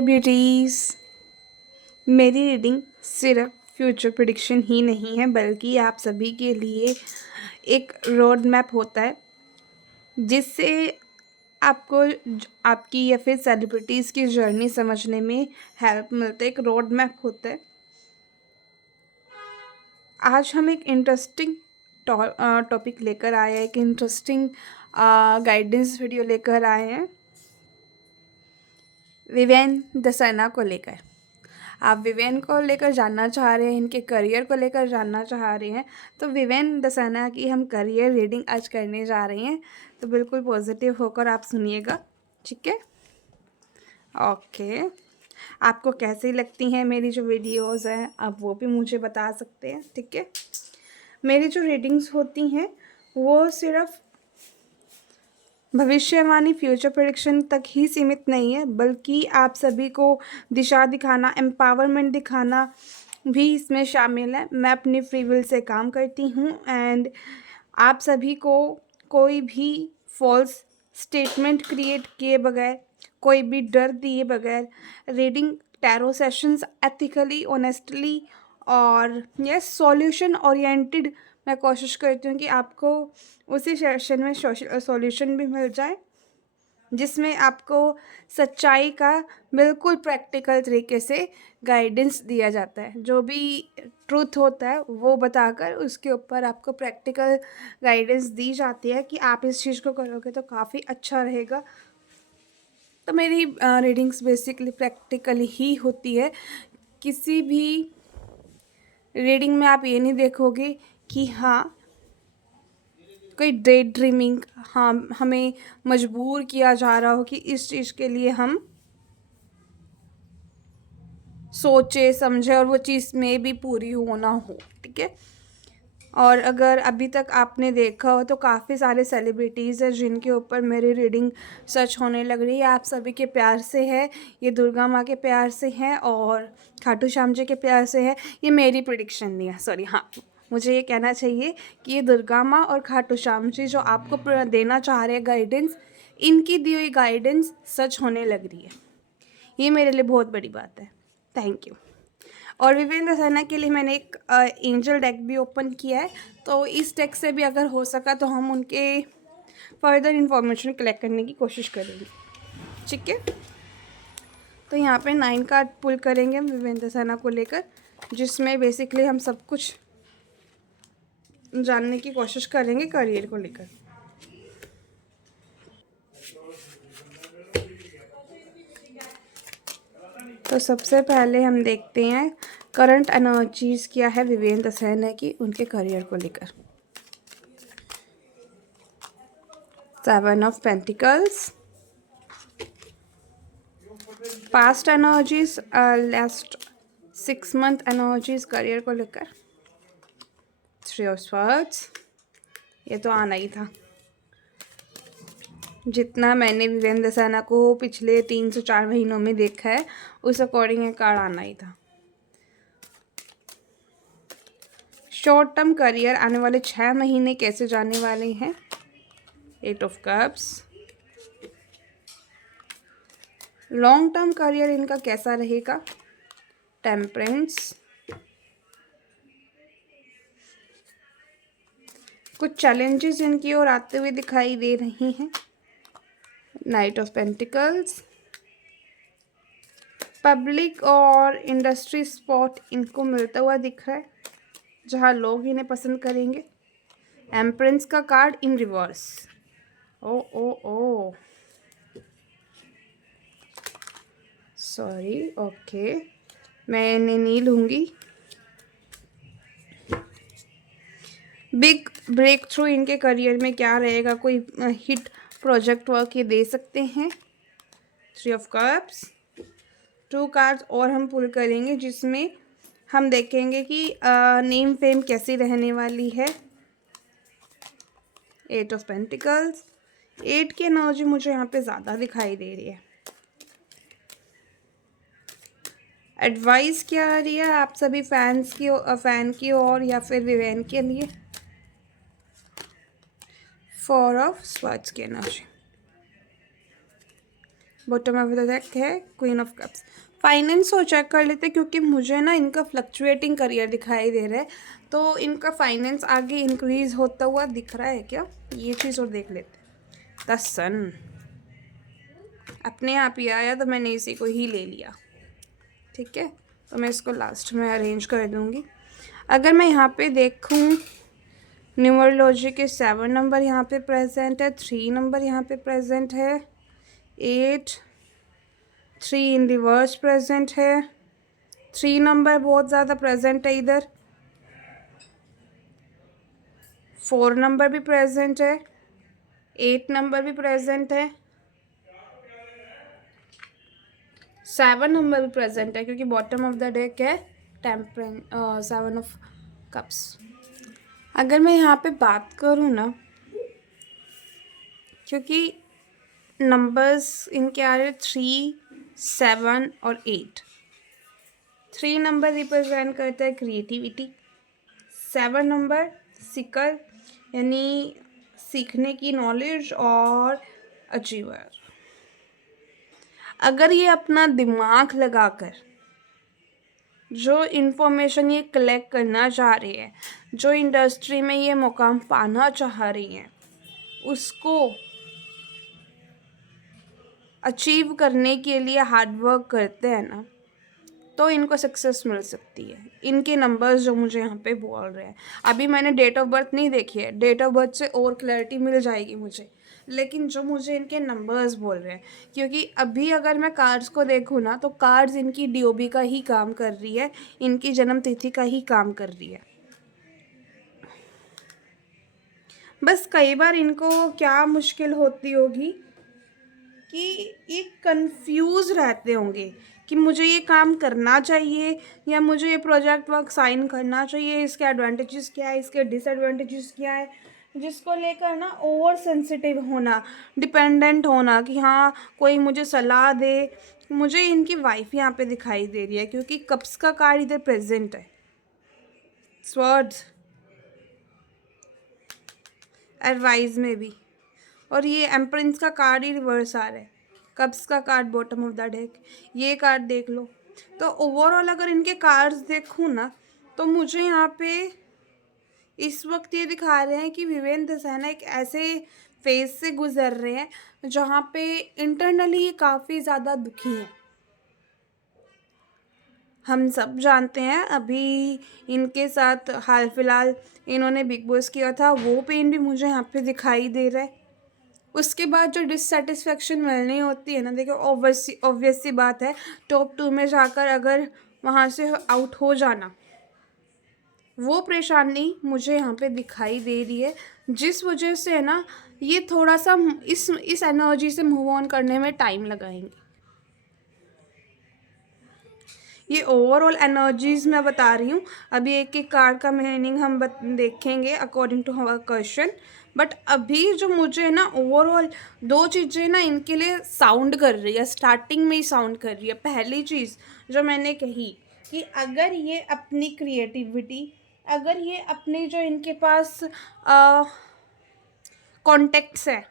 Beauties, मेरी reading सिर्फ future prediction ही नहीं है बल्कि आप सभी के लिए एक रोड मैप होता है जिससे आपको आपकी या फिर सेलिब्रिटीज़ की जर्नी समझने में हेल्प मिलता है। एक रोड मैप होता है। आज हम एक इंटरेस्टिंग टॉपिक लेकर आए हैं, एक इंटरेस्टिंग गाइडेंस वीडियो लेकर आए हैं विवेन दसैना को लेकर। आप विवेन को लेकर जानना चाह रहे हैं, इनके करियर को लेकर जानना चाह रहे हैं, तो विवेन दसैना की हम करियर रीडिंग आज करने जा रहे हैं। तो बिल्कुल पॉजिटिव होकर आप सुनिएगा, ठीक है? ओके। आपको कैसी लगती हैं मेरी जो वीडियोज़ हैं, आप वो भी मुझे बता सकते हैं, ठीक है? मेरी जो रीडिंग्स होती हैं वो सिर्फ भविष्यवाणी फ्यूचर प्रेडिक्शन तक ही सीमित नहीं है, बल्कि आप सभी को दिशा दिखाना, एम्पावरमेंट दिखाना भी इसमें शामिल है। मैं अपनी फ्री विल से काम करती हूँ एंड आप सभी को कोई भी फॉल्स स्टेटमेंट क्रिएट किए बगैर, कोई भी डर दिए बगैर reading tarot sessions ethically, honestly और यस सॉल्यूशन ओरिएंटेड मैं कोशिश करती हूँ कि आपको उसी सेशन में सॉल्यूशन भी मिल जाए जिसमें आपको सच्चाई का बिल्कुल प्रैक्टिकल तरीके से गाइडेंस दिया जाता है। जो भी ट्रूथ होता है वो बताकर उसके ऊपर आपको प्रैक्टिकल गाइडेंस दी जाती है कि आप इस चीज़ को करोगे तो काफ़ी अच्छा रहेगा। तो मेरी रीडिंग्स बेसिकली प्रैक्टिकल ही होती है। किसी भी रीडिंग में आप ये नहीं देखोगे कि हाँ कोई डे ड्रीमिंग, हाँ हमें मजबूर किया जा रहा हो कि इस चीज़ के लिए हम सोचे समझे और वो चीज़ में भी पूरी होना हो, ठीक है? और अगर अभी तक आपने देखा हो तो काफ़ी सारे सेलिब्रिटीज़ हैं जिनके ऊपर मेरी रीडिंग सच होने लग रही है। आप सभी के प्यार से है, ये दुर्गा माँ के प्यार से है और खाटू श्याम जी के प्यार से है। ये मेरी प्रिडिक्शन नहीं है, सॉरी, हाँ मुझे ये कहना चाहिए कि ये दुर्गा माँ और खाटू श्याम जी जो आपको देना चाह रहे हैं गाइडेंस, इनकी दी हुई गाइडेंस सच होने लग रही है। ये मेरे लिए बहुत बड़ी बात है। Thank you. और विवेन दसाना के लिए मैंने एक एंजल डेक भी ओपन किया है, तो इस डेक से भी अगर हो सका तो हम उनके फर्दर इंफॉर्मेशन कलेक्ट करने की कोशिश करेंगे, ठीक है? तो यहाँ पे 9 कार्ड पुल करेंगे हम विवेन दसाना को लेकर, जिसमें बेसिकली हम सब कुछ जानने की कोशिश करेंगे करियर को लेकर। तो सबसे पहले हम देखते हैं करंट एनर्जीज क्या है विवेन दसाना की उनके करियर को लेकर। 7 of pentacles, past energies, last 6 month energies career को लेकर। 3 ऑफ स्वर्ड्स, ये तो आना ही था। जितना मैंने विवेन दसाना को पिछले 3 से 4 महीनों में देखा है उस अकॉर्डिंग ये कार्ड आना ही था। शॉर्ट टर्म करियर आने वाले 6 महीने कैसे जाने वाले हैं। 8 of cups, long term career इनका कैसा रहेगा। टेम्परेंस, कुछ चैलेंजेस इनकी ओर आते हुए दिखाई दे रही हैं। नाइट ऑफ पेंटिकल्स, पब्लिक और इंडस्ट्री स्पॉट इनको मिलता हुआ दिख रहा है जहाँ लोग इन्हें पसंद करेंगे। एम्प्रेंस का कार्ड इन रिवर्स, ओ ओ ओ सॉरी, ओके मैं इन्हें नहीं लूँगी। बिग ब्रेक थ्रू इनके करियर में क्या रहेगा, कोई हिट प्रोजेक्ट वर्क ये दे सकते हैं। 3 ऑफ कप्स, 2 कार्ड्स और हम पुल करेंगे जिसमें हम देखेंगे कि नेम फेम कैसी रहने वाली है। 8 ऑफ पेंटिकल्स, 8 की एनर्जी मुझे यहाँ पे ज़्यादा दिखाई दे रही है। एडवाइस क्या आ रही है आप सभी फैन की और या फिर विवेन के लिए। 4 ऑफ स्वर्ड्स की energy, bottom of the deck है क्वीन ऑफ कप्स। फाइनेंस को चेक कर लेते क्योंकि मुझे ना इनका फ्लक्चुएटिंग करियर दिखाई दे रहा है, तो इनका फाइनेंस आगे इंक्रीज होता हुआ दिख रहा है क्या, ये चीज़ और देख लेते। द सन अपने आप ही आया तो मैंने इसी को ही ले लिया, ठीक है। तो मैं इसको लास्ट में अरेंज कर दूँगी। अगर मैं यहाँ पे देखूँ न्यूमरोलॉजी के 7 नंबर यहाँ पे प्रेजेंट है, 3 नंबर यहाँ पे प्रेजेंट है, 8, 3 इन रिवर्स प्रेजेंट है, 3 नंबर बहुत ज़्यादा प्रेजेंट है इधर, 4 नंबर भी प्रेजेंट है, 8 नंबर भी प्रेजेंट है, 7 नंबर भी प्रेजेंट है क्योंकि बॉटम ऑफ द डेक है टेम्परेंट 7 ऑफ कप्स। अगर मैं यहाँ पे बात करूँ ना, क्योंकि नंबर्स इनके आ रहे 3, 7 और 8। 3 नंबर रिप्रेजेंट करता है क्रिएटिविटी, 7 नंबर सीकर यानी सीखने की नॉलेज और अचीवर। अगर ये अपना दिमाग लगाकर जो इन्फॉर्मेशन ये कलेक्ट करना चाह रही है, जो इंडस्ट्री में ये मुकाम पाना चाह रही हैं, उसको अचीव करने के लिए हार्ड वर्क करते हैं ना, तो इनको सक्सेस मिल सकती है। इनके नंबर्स जो मुझे यहाँ पे बोल रहे हैं, अभी मैंने डेट ऑफ बर्थ नहीं देखी है, डेट ऑफ बर्थ से और क्लैरिटी मिल जाएगी मुझे, लेकिन जो मुझे इनके नंबर्स बोल रहे हैं, क्योंकि अभी अगर मैं कार्ड्स को देखूँ ना तो कार्ड्स इनकी डीओबी का ही काम कर रही है, इनकी जन्म तिथि का ही काम कर रही है। बस कई बार इनको क्या मुश्किल होती होगी कि ये कंफ्यूज रहते होंगे कि मुझे ये काम करना चाहिए या मुझे ये प्रोजेक्ट वर्क साइन करना चाहिए, इसके एडवांटेजेस क्या है, इसके डिसएडवांटेजेस क्या है, जिसको लेकर ना ओवर सेंसिटिव होना, डिपेंडेंट होना कि हाँ कोई मुझे सलाह दे। मुझे इनकी वाइफ यहाँ पे दिखाई दे रही है क्योंकि कप्स का कार्ड इधर प्रेजेंट है, स्वर्ड्स एडवाइस में भी, और ये एम्प्रेंस का कार्ड ही रिवर्स आ रहा है, कप्स का card bottom of the deck, ये कार्ड देख लो। तो ओवरऑल अगर इनके कार्ड्स देखूँ ना तो मुझे यहाँ पे इस वक्त ये दिखा रहे हैं कि विवेक दसाना एक ऐसे फेज से गुजर रहे हैं जहाँ पे इंटरनली ये काफ़ी ज़्यादा दुखी हैं। हम सब जानते हैं अभी इनके साथ हाल फिलहाल इन्होंने बिग बॉस किया था, वो पेन भी मुझे यहाँ पे दिखाई दे रहा है। उसके बाद जो डिससेटिस्फेक्शन मिलनी होती है ना, देखो ऑब्वियस सी बात है, टॉप 2 में जाकर अगर वहाँ से आउट हो जाना, वो परेशानी मुझे यहाँ पे दिखाई दे रही है, जिस वजह से ना ये थोड़ा सा इस एनर्जी से मूव ऑन करने में टाइम लगाएंगे। ये ओवरऑल एनर्जीज मैं बता रही हूँ, अभी एक एक कार्ड का मीनिंग हम देखेंगे अकॉर्डिंग टू हमारा क्वेश्चन। बट अभी जो मुझे ना ओवरऑल 2 चीज़ें ना इनके लिए साउंड कर रही है, स्टार्टिंग में ही साउंड कर रही है। पहली चीज़ जो मैंने कही कि अगर ये अपनी क्रिएटिविटी, अगर ये अपने जो इनके पास कॉन्टेक्ट्स है,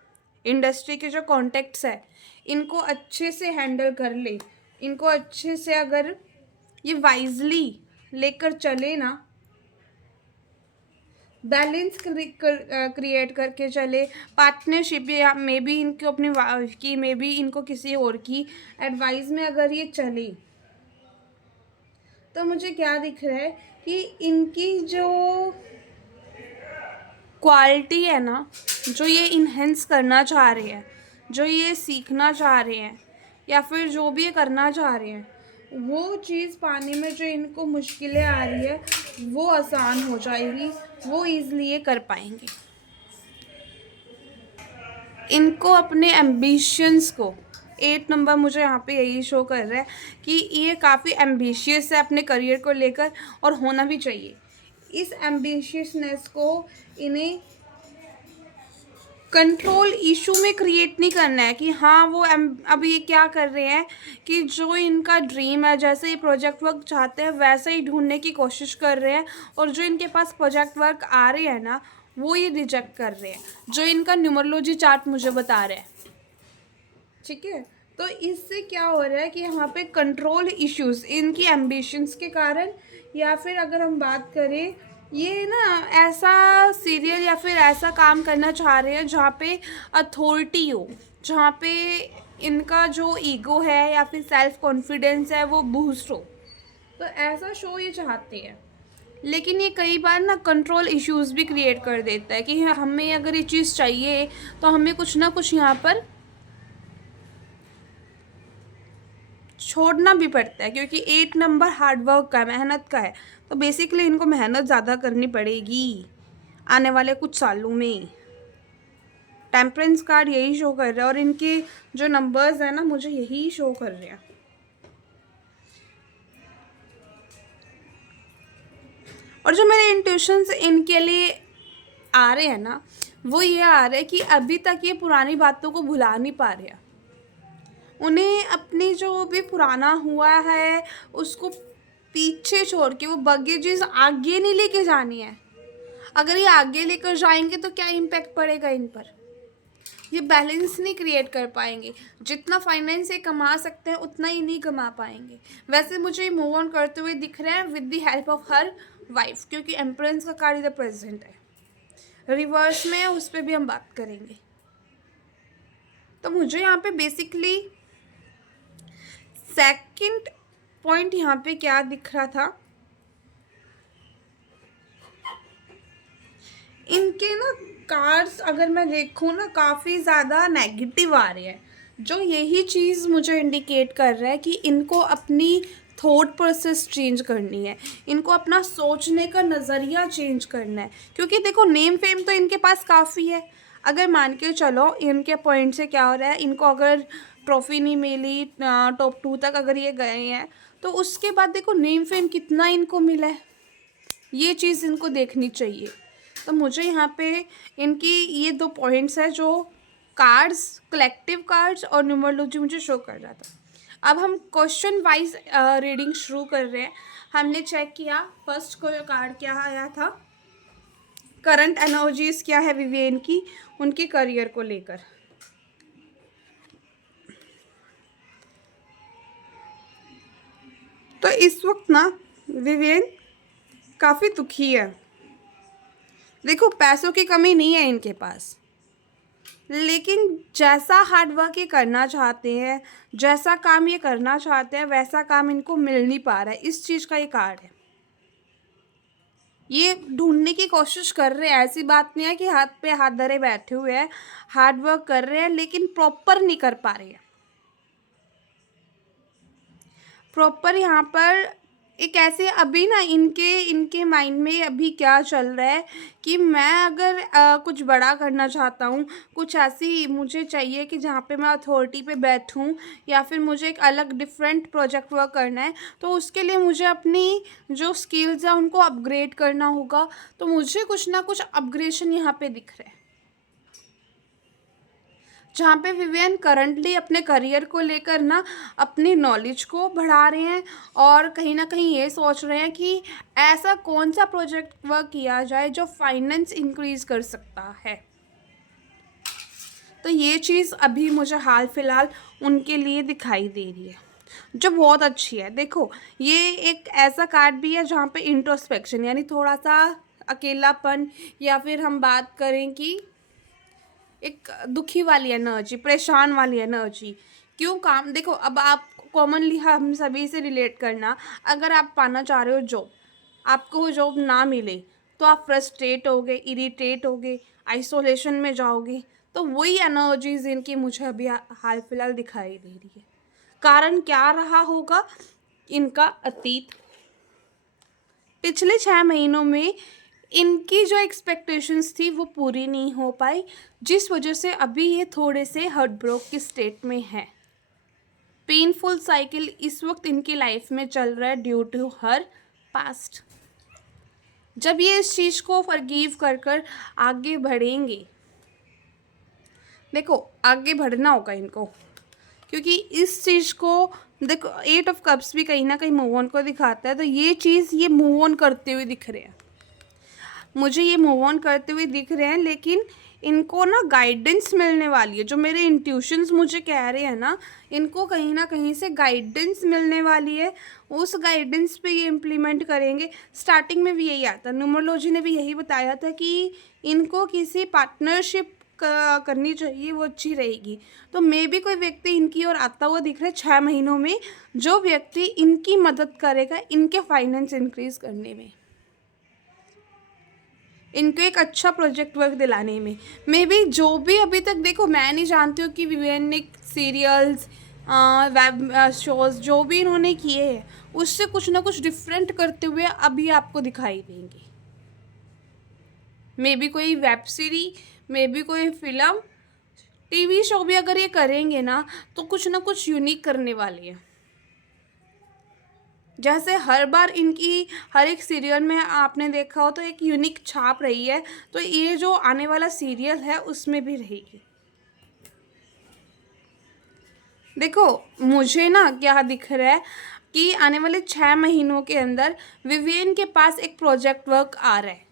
इंडस्ट्री के जो कॉन्टेक्ट्स है, इनको अच्छे से हैंडल कर ले, इनको अच्छे से अगर ये वाइजली लेकर चले ना, बैलेंस क्रिएट करके चले, पार्टनरशिप या मे बी इनको अपनी वाइफ की, मे बी इनको किसी और की एडवाइस में अगर ये चले, तो मुझे क्या दिख रहा है कि इनकी जो क्वालिटी है ना, जो ये इन्हेंस करना चाह रहे हैं, जो ये सीखना चाह रहे हैं या फिर जो भी ये करना चाह रहे हैं, वो चीज़ पाने में जो इनको मुश्किलें आ रही है वो आसान हो जाएगी, वो ईज़िली ये कर पाएंगे। इनको अपने एम्बिशंस को 8 नंबर मुझे यहाँ पे यही शो कर रहा है कि ये काफ़ी एम्बिशियस है अपने करियर को लेकर, और होना भी चाहिए। इस एम्बिशियसनेस को इन्हें कंट्रोल इशू में क्रिएट नहीं करना है कि हाँ वो अब ये क्या कर रहे हैं कि जो इनका ड्रीम है, जैसे ये प्रोजेक्ट वर्क चाहते हैं वैसे ही ढूंढने की कोशिश कर रहे हैं, और जो इनके पास प्रोजेक्ट वर्क आ रहे हैं ना वो ये रिजेक्ट कर रहे हैं, जो इनका न्यूमरोलॉजी चार्ट मुझे बता रहा है, ठीक है। तो इससे क्या हो रहा है कि यहाँ पे कंट्रोल इश्यूज इनकी एम्बिशंस के कारण, या फिर अगर हम बात करें, ये ना ऐसा सीरियल या फिर ऐसा काम करना चाह रहे हैं जहाँ पे अथॉरिटी हो, जहाँ पे इनका जो ईगो है या फिर सेल्फ कॉन्फिडेंस है वो बूस्ट हो। तो ऐसा शो ये चाहते हैं, लेकिन ये कई बार ना कंट्रोल इश्यूज भी क्रिएट कर देता है कि हमें अगर ये चीज़ चाहिए तो हमें कुछ ना कुछ यहाँ पर छोड़ना भी पड़ता है, क्योंकि 8 नंबर हार्डवर्क का है, मेहनत का है। तो बेसिकली इनको मेहनत ज़्यादा करनी पड़ेगी आने वाले कुछ सालों में। टेम्परेंस कार्ड यही शो कर रहा है और इनके जो नंबर्स हैं ना मुझे यही शो कर रहे हैं। और जो मेरे इंट्यूशंस इनके लिए आ रहे हैं ना, वो ये आ रहे हैं कि अभी तक ये पुरानी बातों को भुला नहीं पा रहे हैं। उन्हें अपनी जो भी पुराना हुआ है उसको पीछे छोड़ के वो बगेजेस आगे नहीं लेके जानी है। अगर ये आगे लेकर जाएंगे तो क्या इम्पैक्ट पड़ेगा इन पर, ये बैलेंस नहीं क्रिएट कर पाएंगे। जितना फाइनेंस ये कमा सकते हैं उतना ही नहीं कमा पाएंगे। वैसे मुझे मूव ऑन करते हुए दिख रहे हैं with the help of her wife, क्योंकि एम्परेंस का कार्ड इधर प्रेजेंट है, रिवर्स में है, उस पर भी हम बात करेंगे। तो मुझे यहाँ पे बेसिकली सेकंड पॉइंट यहाँ पे क्या दिख रहा था, इनके ना कार्ड्स अगर मैं देखूँ ना काफ़ी ज़्यादा नेगेटिव आ रहे हैं, जो यही चीज़ मुझे इंडिकेट कर रहा है कि इनको अपनी थॉट प्रोसेस चेंज करनी है, इनको अपना सोचने का नज़रिया चेंज करना है। क्योंकि देखो नेम फेम तो इनके पास काफ़ी है, अगर मान के चलो इनके पॉइंट से क्या हो रहा है, इनको अगर ट्रॉफी नहीं मिली, टॉप 2 तक अगर ये गए हैं, तो उसके बाद देखो नेम फेम कितना इनको मिला है, ये चीज़ इनको देखनी चाहिए। तो मुझे यहाँ पे इनकी ये 2 पॉइंट्स है जो कार्ड्स, कलेक्टिव कार्ड्स और न्यूमरोलॉजी मुझे शो कर रहा था। अब हम क्वेश्चन वाइज रीडिंग शुरू कर रहे हैं। हमने चेक किया फर्स्ट को कार्ड क्या आया था, करंट एनर्जीज क्या है विवेन की उनके करियर को लेकर। तो इस वक्त ना विवेन काफ़ी दुखी है। देखो पैसों की कमी नहीं है इनके पास, लेकिन जैसा हार्डवर्क ये करना चाहते हैं, जैसा काम ये करना चाहते हैं, वैसा काम इनको मिल नहीं पा रहा है। इस चीज़ का ये कार्ड है, ये ढूंढने की कोशिश कर रहे हैं। ऐसी बात नहीं है कि हाथ पे हाथ धरे बैठे हुए हैं, हार्डवर्क कर रहे हैं, लेकिन प्रॉपर नहीं कर पा रहे हैं। प्रॉपर यहाँ पर एक ऐसे अभी ना इनके माइंड में अभी क्या चल रहा है कि मैं अगर कुछ बड़ा करना चाहता हूँ, कुछ ऐसी मुझे चाहिए कि जहाँ पे मैं अथॉरिटी पे बैठूँ, या फिर मुझे एक अलग डिफरेंट प्रोजेक्ट वर्क करना है, तो उसके लिए मुझे अपनी जो स्किल्स हैं उनको अपग्रेड करना होगा। तो मुझे कुछ ना कुछ अपग्रेडेशन यहाँ पे दिख रहा है, जहाँ पे विवियन करंटली अपने करियर को लेकर ना अपनी नॉलेज को बढ़ा रहे हैं और कहीं ना कहीं ये सोच रहे हैं कि ऐसा कौन सा प्रोजेक्ट वर्क किया जाए जो फाइनेंस इंक्रीज कर सकता है। तो ये चीज़ अभी मुझे हाल फिलहाल उनके लिए दिखाई दे रही है, जो बहुत अच्छी है। देखो ये एक ऐसा कार्ड भी है जहाँ पे इंट्रोस्पेक्शन यानी थोड़ा सा अकेलापन, या फिर हम बात करें कि एक दुखी वाली एनर्जी, परेशान वाली एनर्जी। क्यों काम, देखो अब आप कॉमनली हम सभी से रिलेट करना, अगर आप पाना चाह रहे हो जॉब, आपको वो जॉब ना मिले तो आप फ्रस्ट्रेट होगे, इरिटेट होगे, आइसोलेशन में जाओगे। तो वही एनर्जीज इनकी मुझे अभी हाल फिलहाल दिखाई दे रही है। कारण क्या रहा होगा, इनका अतीत। पिछले 6 महीनों में इनकी जो एक्सपेक्टेशंस थी वो पूरी नहीं हो पाई, जिस वजह से अभी ये थोड़े से हार्ट ब्रोक की स्टेट में है। पेनफुल साइकिल इस वक्त इनकी लाइफ में चल रहा है ड्यू टू हर पास्ट। जब ये इस चीज़ को फॉरगिव कर कर आगे बढ़ेंगे, देखो आगे बढ़ना होगा इनको, क्योंकि इस चीज़ को देखो 8 ऑफ कप्स भी कहीं ना कहीं मूव ऑन को दिखाता है। तो ये चीज़ ये मूव ऑन करते हुए दिख रहे हैं, मुझे ये मूव ऑन करते हुए दिख रहे हैं, लेकिन इनको ना गाइडेंस मिलने वाली है। जो मेरे इंट्यूशंस मुझे कह रहे हैं ना, इनको कहीं ना कहीं से गाइडेंस मिलने वाली है। उस गाइडेंस पे ये इम्प्लीमेंट करेंगे। स्टार्टिंग में भी यही आता, न्यूमरोलॉजी ने भी यही बताया था कि इनको किसी पार्टनरशिप करनी चाहिए, वो अच्छी रहेगी। तो मे भी कोई व्यक्ति इनकी ओर आता हुआ दिख रहा है 6 महीनों में, जो व्यक्ति इनकी मदद करेगा इनके फाइनेंस इंक्रीज करने में, इनको एक अच्छा प्रोजेक्ट वर्क दिलाने में। मे बी जो भी अभी तक, देखो मैं नहीं जानती हूँ कि विभिन्न सीरियल्स, वेब शोज़ जो भी इन्होंने किए हैं उससे कुछ ना कुछ डिफरेंट करते हुए अभी आपको दिखाई देंगे। मे बी कोई वेब सीरीज, मे बी कोई फिल्म, टीवी शो भी अगर ये करेंगे ना तो कुछ ना कुछ यूनिक करने वाले हैं। जैसे हर बार इनकी हर एक सीरियल में आपने देखा हो तो एक यूनिक छाप रही है, तो ये जो आने वाला सीरियल है उसमें भी रहेगी। देखो मुझे ना क्या दिख रहा है कि आने वाले 6 महीनों के अंदर विवियन के पास एक प्रोजेक्ट वर्क आ रहा है।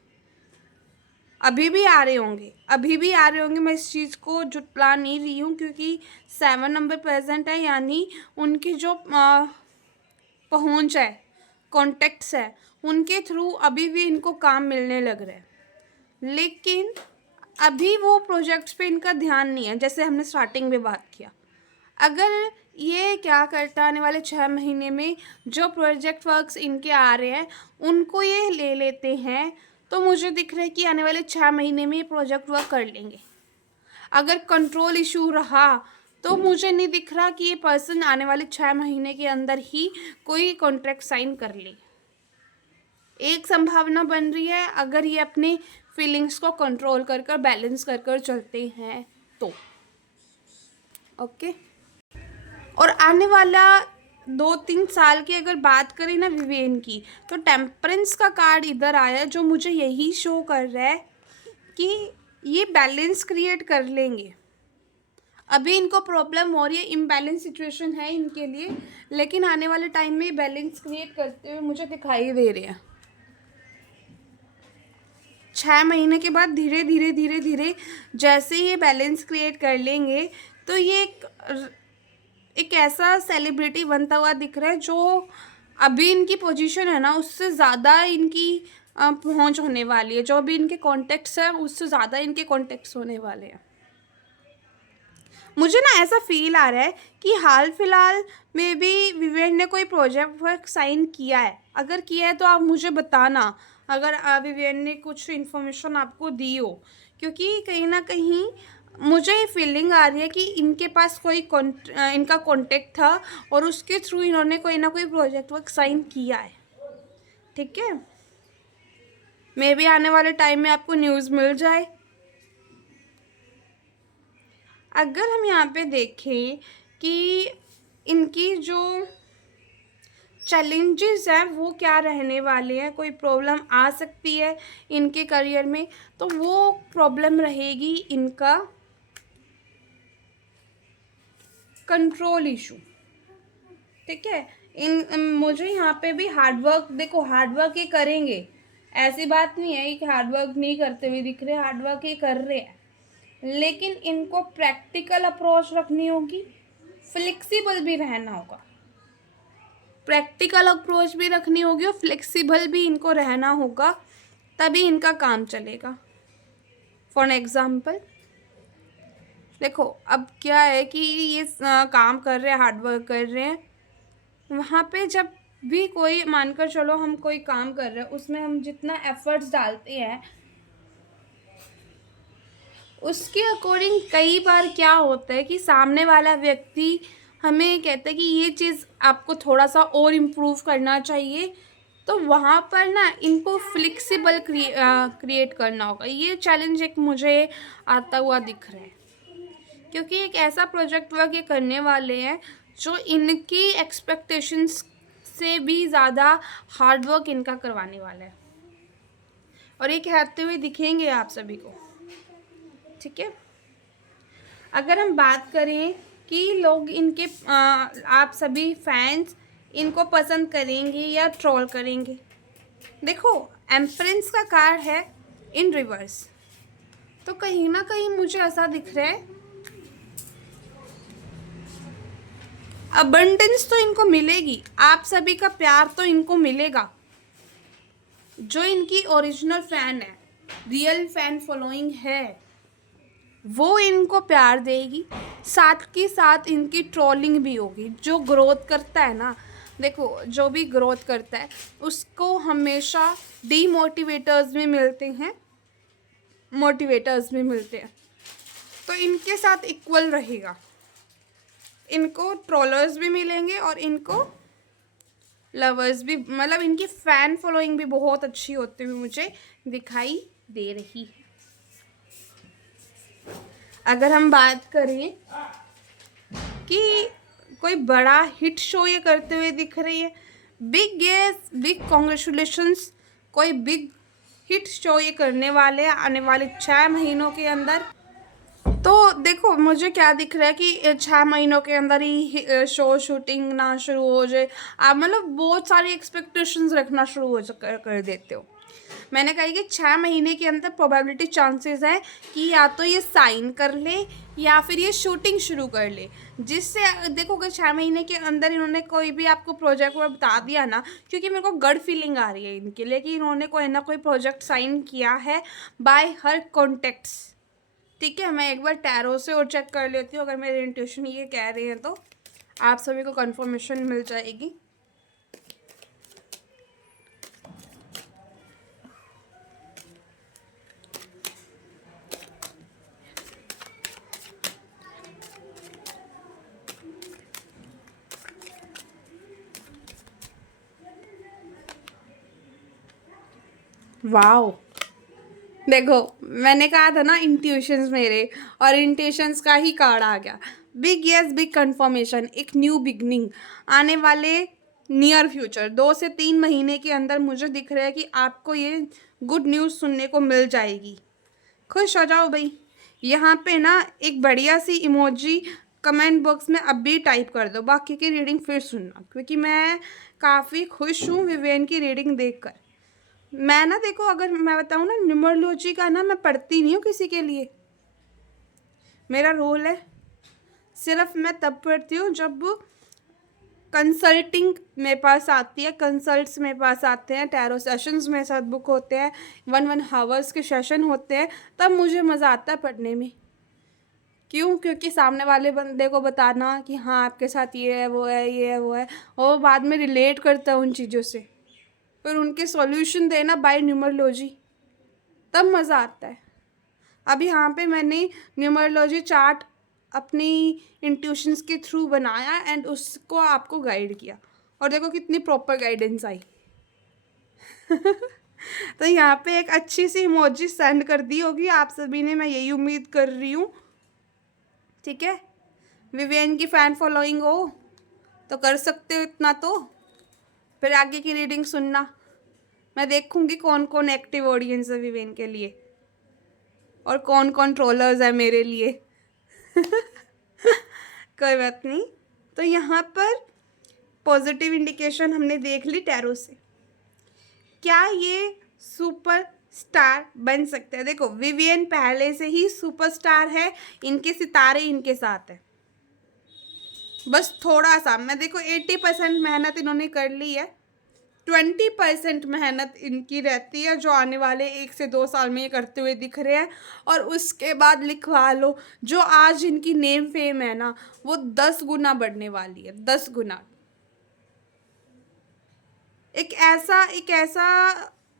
अभी भी आ रहे होंगे, अभी भी आ रहे होंगे, मैं इस चीज़ को जुटला नहीं रही हूँ, क्योंकि 7 नंबर प्रेजेंट है, यानी उनकी जो पहुँच है, कॉन्टेक्ट्स है, उनके थ्रू अभी भी इनको काम मिलने लग रहा है। लेकिन अभी वो प्रोजेक्ट्स पे इनका ध्यान नहीं है, जैसे हमने स्टार्टिंग में बात किया। अगर ये क्या करता है, आने वाले 6 महीने में जो प्रोजेक्ट वर्क्स इनके आ रहे हैं उनको ये ले लेते हैं, तो मुझे दिख रहा है कि आने वाले 6 महीने में ये प्रोजेक्ट वर्क कर लेंगे। अगर कंट्रोल इशू रहा तो मुझे नहीं दिख रहा कि ये पर्सन आने वाले 6 महीने के अंदर ही कोई कॉन्ट्रैक्ट साइन कर ले। एक संभावना बन रही है, अगर ये अपने फीलिंग्स को कंट्रोल कर कर बैलेंस कर कर चलते हैं तो। ओके। और आने वाला 2-3 साल की अगर बात करें ना विवेन की, तो टेम्परेंस का कार्ड इधर आया जो मुझे यही शो कर रहा है कि ये बैलेंस क्रिएट कर लेंगे। अभी इनको प्रॉब्लम हो रही है, इम्बैलेंस सिचुएशन है इनके लिए, लेकिन आने वाले टाइम में बैलेंस क्रिएट करते हुए मुझे दिखाई दे रहे हैं। 6 महीने के बाद धीरे धीरे धीरे धीरे जैसे ये बैलेंस क्रिएट कर लेंगे, तो ये एक ऐसा सेलिब्रिटी बनता हुआ दिख रहा है जो अभी इनकी पोजीशन है ना उससे ज़्यादा इनकी पहुंच होने वाली है। जो अभी इनके कॉन्टेक्ट्स हैं उससे ज़्यादा इनके कॉन्टेक्ट्स होने वाले हैं। मुझे ना ऐसा फील आ रहा है कि हाल फिलहाल में भी विवेक ने कोई प्रोजेक्ट वर्क साइन किया है। अगर किया है तो आप मुझे बताना, अगर विवेक ने कुछ इन्फॉर्मेशन आपको दी हो, क्योंकि कहीं ना कहीं मुझे ये फीलिंग आ रही है कि इनके पास कोई इनका कॉन्टेक्ट था और उसके थ्रू इन्होंने कोई ना कोई प्रोजेक्ट वर्क साइन किया है। ठीक है, मे भी आने वाले टाइम में आपको न्यूज़ मिल जाए। अगर हम यहाँ पे देखें कि इनकी जो चैलेंजेस हैं वो क्या रहने वाले हैं, कोई प्रॉब्लम आ सकती है इनके करियर में, तो वो प्रॉब्लम रहेगी इनका कंट्रोल इशू। ठीक है, मुझे यहाँ पे भी हार्डवर्क, देखो हार्डवर्क ये करेंगे, ऐसी बात नहीं है कि हार्डवर्क नहीं करते हुए दिख रहे, हार्डवर्क ये कर रहे हैं, लेकिन इनको प्रैक्टिकल अप्रोच रखनी होगी, फ्लेक्सिबल भी रहना होगा। प्रैक्टिकल अप्रोच भी रखनी होगी और फ्लेक्सिबल भी इनको रहना होगा, तभी इनका काम चलेगा। फॉर एग्जाम्पल देखो, अब क्या है कि ये काम कर रहे हैं, हार्डवर्क कर रहे हैं, वहाँ पे जब भी कोई, मानकर चलो हम कोई काम कर रहे हैं, उसमें हम जितना एफर्ट्स डालते हैं उसके अकॉर्डिंग कई बार क्या होता है कि सामने वाला व्यक्ति हमें कहता है कि ये चीज़ आपको थोड़ा सा और इम्प्रूव करना चाहिए, तो वहाँ पर ना इनको फ्लेक्सिबल क्रिएट करना होगा। ये चैलेंज एक मुझे आता हुआ दिख रहा है, क्योंकि एक ऐसा प्रोजेक्ट वर्क ये करने वाले हैं जो इनकी एक्सपेक्टेशंस से भी ज़्यादा हार्डवर्क इनका करवाने वाला है, और ये कहते हुए दिखेंगे आप सभी को। ठीक है, अगर हम बात करें कि लोग इनके आप सभी फैंस इनको पसंद करेंगे या ट्रोल करेंगे, देखो एम्प्रेंस का कार्ड है इन रिवर्स, तो कहीं ना कहीं मुझे ऐसा दिख रहा है अबंडेंस तो इनको मिलेगी, आप सभी का प्यार तो इनको मिलेगा। जो इनकी ओरिजिनल फैन है, रियल फैन फॉलोइंग है, वो इनको प्यार देगी। साथ के साथ इनकी ट्रोलिंग भी होगी। जो ग्रोथ करता है ना, देखो जो भी ग्रोथ करता है उसको हमेशा डीमोटिवेटर्स भी मिलते हैं, मोटिवेटर्स भी मिलते हैं। तो इनके साथ इक्वल रहेगा, इनको ट्रोलर्स भी मिलेंगे और इनको लवर्स भी, मतलब इनकी फ़ैन फॉलोइंग भी बहुत अच्छी होती हुई मुझे दिखाई दे रही है। अगर हम बात करें कि कोई बड़ा हिट शो ये करते हुए दिख रही है, बिग येस, बिग कॉन्ग्रेचुलेशंस, कोई बिग हिट शो ये करने वाले हैं आने वाले 6 महीनों के अंदर। तो देखो मुझे क्या दिख रहा है कि 6 महीनों के अंदर ही शो शूटिंग ना शुरू हो जाए। आप मतलब बहुत सारी एक्सपेक्टेशंस रखना शुरू हो कर देते हो। मैंने कहा कि 6 महीने के अंदर प्रोबेबिलिटी चांसेस है कि या तो ये साइन कर ले या फिर ये शूटिंग शुरू कर ले। जिससे देखो अगर 6 महीने के अंदर इन्होंने कोई भी आपको प्रोजेक्ट बता दिया ना, क्योंकि मेरे को गड फीलिंग आ रही है इनके लिए कि इन्होंने कोई ना कोई प्रोजेक्ट साइन किया है बाय हर कॉन्टेक्ट्स। ठीक है, मैं एक बार टैरो से और चेक कर लेती हूँ, अगर मेरे इंट्यूशन ये कह रहे हैं तो आप सभी को कंफर्मेशन मिल जाएगी। वाओ, देखो मैंने कहा था ना इंट्यूशंस मेरे, और इंट्यूशंस का ही कार्ड आ गया। बिग यस, बिग कंफर्मेशन, एक न्यू बिगनिंग आने वाले नियर फ्यूचर 2 से 3 महीने के अंदर मुझे दिख रहा है कि आपको ये गुड न्यूज़ सुनने को मिल जाएगी। खुश हो जाओ भाई। यहाँ पे ना एक बढ़िया सी इमोजी कमेंट बॉक्स में अभी टाइप कर दो, बाकी की रीडिंग फिर सुनना, क्योंकि मैं काफ़ी खुश हूँ विवेन की रीडिंग देखकर। मैं ना देखो अगर मैं बताऊँ ना, न्यूमरोलॉजी का ना मैं पढ़ती नहीं हूँ किसी के लिए। मेरा रोल है सिर्फ मैं तब पढ़ती हूँ जब कंसल्टिंग मेरे पास आती है, कंसल्ट्स मेरे पास आते हैं, टैरो सेशंस मेरे साथ बुक होते हैं, 1 आवर्स के सेशन होते हैं, तब मुझे मज़ा आता है पढ़ने में। क्यों? क्योंकि सामने वाले बंदे को बताना कि हाँ आपके साथ ये है वो है ये है वो है, और बाद में रिलेट करता है उन चीज़ों से, फिर उनके सॉल्यूशन देना बाय न्यूमरोलॉजी, तब मज़ा आता है। अब यहाँ पे मैंने न्यूमरोलॉजी चार्ट अपनी इंट्यूशंस के थ्रू बनाया एंड उसको आपको गाइड किया, और देखो कितनी प्रॉपर गाइडेंस आई। तो यहाँ पे एक अच्छी सी इमोजी सेंड कर दी होगी आप सभी ने, मैं यही उम्मीद कर रही हूँ। ठीक है, विवियन की फ़ैन फॉलोइंग हो तो कर सकते हो इतना, तो फिर आगे की रीडिंग सुनना। मैं देखूंगी कौन कौन एक्टिव ऑडियंस है विवेन के लिए और कौन कौन ट्रोलर्स है मेरे लिए। कोई बात नहीं। तो यहाँ पर पॉजिटिव इंडिकेशन हमने देख ली टैरो से। क्या ये सुपर स्टार बन सकते हैं? देखो विवियन पहले से ही सुपरस्टार है, इनके सितारे इनके साथ है। बस थोड़ा सा, मैं देखो 80% मेहनत इन्होंने कर ली है, 20% मेहनत इनकी रहती है जो आने वाले 1 से 2 साल में ये करते हुए दिख रहे हैं। और उसके बाद लिखवा लो, जो आज इनकी नेम फेम है ना, वो 10 गुना बढ़ने वाली है, 10 गुना। एक ऐसा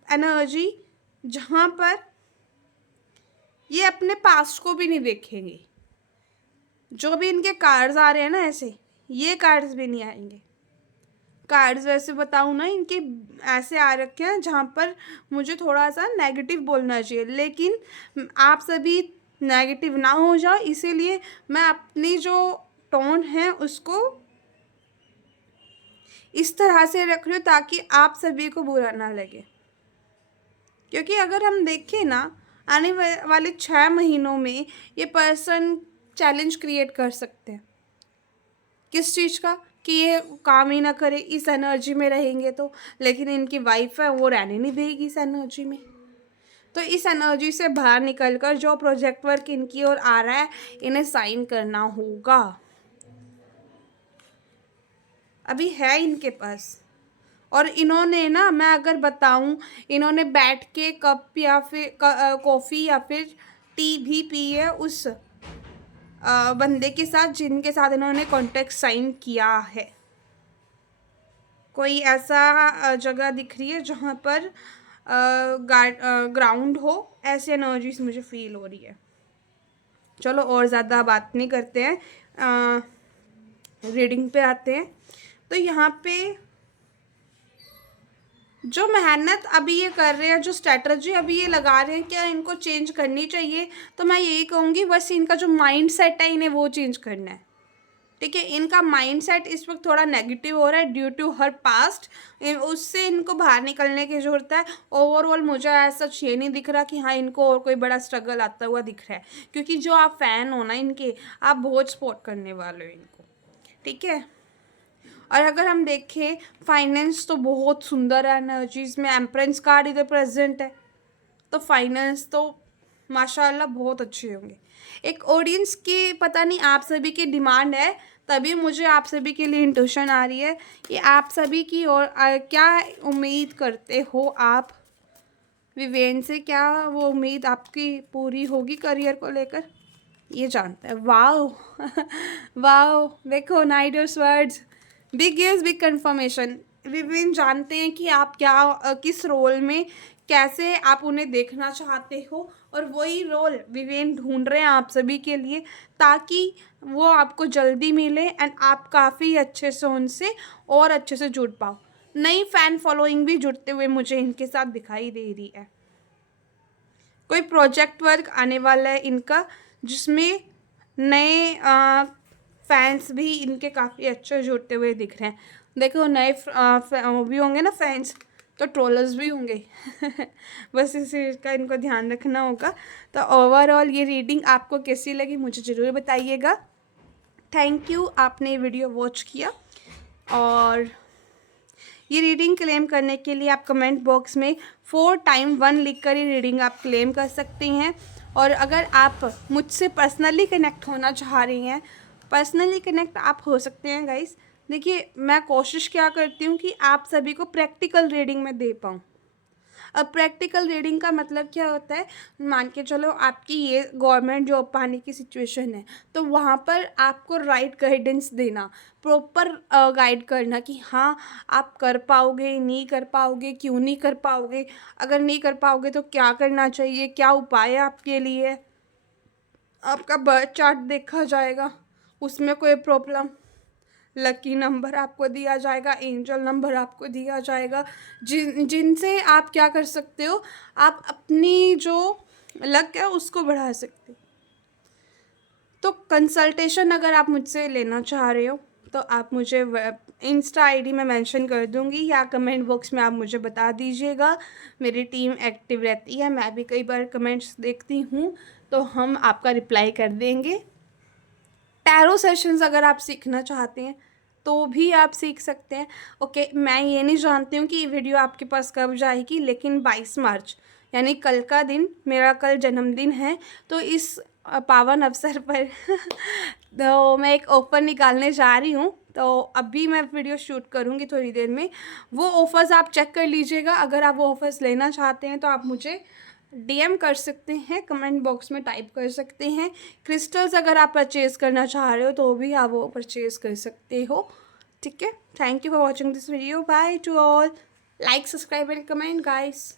एनर्जी जहाँ पर ये अपने पास्ट को भी नहीं देखेंगे। जो भी इनके कार्ड्स आ रहे हैं ना ऐसे, ये कार्ड्स भी नहीं आएंगे। कार्ड्स वैसे बताऊँ ना, इनके ऐसे आ रखे हैं जहाँ पर मुझे थोड़ा सा नेगेटिव बोलना चाहिए, लेकिन आप सभी नेगेटिव ना हो जाओ, इसीलिए मैं अपनी जो टोन है उसको इस तरह से रख रही हूँ ताकि आप सभी को बुरा ना लगे। क्योंकि अगर हम देखें ना, आने वाले 6 महीनों में ये पर्सन चैलेंज क्रिएट कर सकते हैं। किस चीज़ का? कि ये काम ही ना करे, इस एनर्जी में रहेंगे तो, लेकिन इनकी वाइफ है वो रहने नहीं देगी इस एनर्जी में। तो इस एनर्जी से बाहर निकलकर जो प्रोजेक्ट वर्क इनकी ओर आ रहा है इन्हें साइन करना होगा। अभी है इनके पास। और इन्होंने ना, मैं अगर बताऊं, इन्होंने बैठ के कप या फिर कॉफ़ी या फिर टी भी पी है उस बंदे के साथ जिनके साथ इन्होंने कॉन्ट्रैक्ट साइन किया है। कोई ऐसा जगह दिख रही है जहाँ पर ग्राउंड हो, ऐसी एनर्जीज मुझे फील हो रही है। चलो और ज़्यादा बात नहीं करते हैं, रीडिंग पे आते हैं। तो यहाँ पे जो मेहनत अभी ये कर रहे हैं, जो स्ट्रैटेजी अभी ये लगा रहे हैं, क्या इनको चेंज करनी चाहिए? तो मैं यही कहूँगी बस इनका जो माइंड सेट है इन्हें वो चेंज करना है। ठीक है, इनका माइंड सेट इस वक्त थोड़ा नेगेटिव हो रहा है ड्यू टू हर पास्ट, उससे इनको बाहर निकलने की ज़रूरत है। ओवरऑल मुझे ऐसा ये नहीं दिख रहा कि हाँ इनको और कोई बड़ा स्ट्रगल आता हुआ दिख रहा है, क्योंकि जो आप फ़ैन हो ना इनके, आप बहुत सपोर्ट करने वाले हो इनको। ठीक है, और अगर हम देखें फाइनेंस तो बहुत सुंदर है एनर्जीज़ में, एम्प्रेंस कार्ड इधर प्रेजेंट है, तो फाइनेंस तो माशाल्लाह बहुत अच्छे होंगे। एक ऑडियंस की पता नहीं आप सभी की डिमांड है, तभी मुझे आप सभी के लिए इंट्यूशन आ रही है कि आप सभी की और क्या उम्मीद करते हो आप विवेन से, क्या वो उम्मीद आपकी पूरी होगी करियर को लेकर, ये जानता है। वाओ वाओ, देखो नाइडर्स words, big gives big confirmation. विवेन जानते हैं कि आप क्या किस रोल में कैसे आप उन्हें देखना चाहते हो, और वही रोल विवेन ढूंढ रहे हैं आप सभी के लिए, ताकि वो आपको जल्दी मिले एंड आप काफ़ी अच्छे से उनसे और अच्छे से जुड़ पाओ। नई फ़ैन फॉलोइंग भी जुड़ते हुए मुझे इनके साथ दिखाई दे रही है। कोई प्रोजेक्ट वर्क आने वाला है इनका जिसमें नए फैंस भी इनके काफ़ी अच्छे जुड़ते हुए दिख रहे हैं। देखो नए वो भी होंगे ना फैंस, तो ट्रोलर्स भी होंगे बस इस चीज़ का इनको ध्यान रखना होगा। तो ओवरऑल ये रीडिंग आपको कैसी लगी मुझे ज़रूर बताइएगा। थैंक यू, आपने ये वीडियो वॉच किया। और ये रीडिंग क्लेम करने के लिए आप कमेंट बॉक्स में 4x1 लिख कर ये रीडिंग आप क्लेम कर सकती हैं। और अगर आप मुझसे पर्सनली कनेक्ट होना चाह रही हैं, पर्सनली कनेक्ट आप हो सकते हैं गाइस। देखिए मैं कोशिश क्या करती हूँ कि आप सभी को प्रैक्टिकल रीडिंग में दे पाऊँ। अब प्रैक्टिकल रीडिंग का मतलब क्या होता है, मान के चलो आपकी ये गवर्नमेंट जॉब पाने की सिचुएशन है, तो वहाँ पर आपको राइट गाइडेंस देना, प्रॉपर गाइड करना कि हाँ आप कर पाओगे, नहीं कर पाओगे, क्यों नहीं कर पाओगे, अगर नहीं कर पाओगे तो क्या करना चाहिए, क्या उपाय है आपके लिए। आपका बर्थ चार्ट देखा जाएगा, उसमें कोई प्रॉब्लम, लकी नंबर आपको दिया जाएगा, एंजल नंबर आपको दिया जाएगा, जिनसे आप क्या कर सकते हो, आप अपनी जो लक है उसको बढ़ा सकते हो। तो कंसल्टेशन अगर आप मुझसे लेना चाह रहे हो तो आप मुझे इंस्टा आईडी में मेंशन कर दूंगी, या कमेंट बॉक्स में आप मुझे बता दीजिएगा। मेरी टीम एक्टिव रहती है, मैं भी कई बार कमेंट्स देखती हूँ, तो हम आपका रिप्लाई कर देंगे। टैरो सेशंस अगर आप सीखना चाहते हैं तो भी आप सीख सकते हैं। ओके, मैं ये नहीं जानती हूँ कि ये वीडियो आपके पास कब जाएगी, लेकिन 22 मार्च यानी कल का दिन, मेरा कल जन्मदिन है, तो इस पावन अवसर पर तो मैं एक ऑफ़र निकालने जा रही हूँ। तो अभी मैं वीडियो शूट करूँगी थोड़ी देर में, वो ऑफ़र्स आप चेक कर लीजिएगा। अगर आप वो ऑफ़र्स लेना चाहते हैं तो आप मुझे डीएम कर सकते हैं, कमेंट बॉक्स में टाइप कर सकते हैं। क्रिस्टल्स अगर आप परचेज़ करना चाह रहे हो तो भी आप वो परचेज़ कर सकते हो। ठीक है, thank you for watching this video, by two all, like subscribe and comment guys.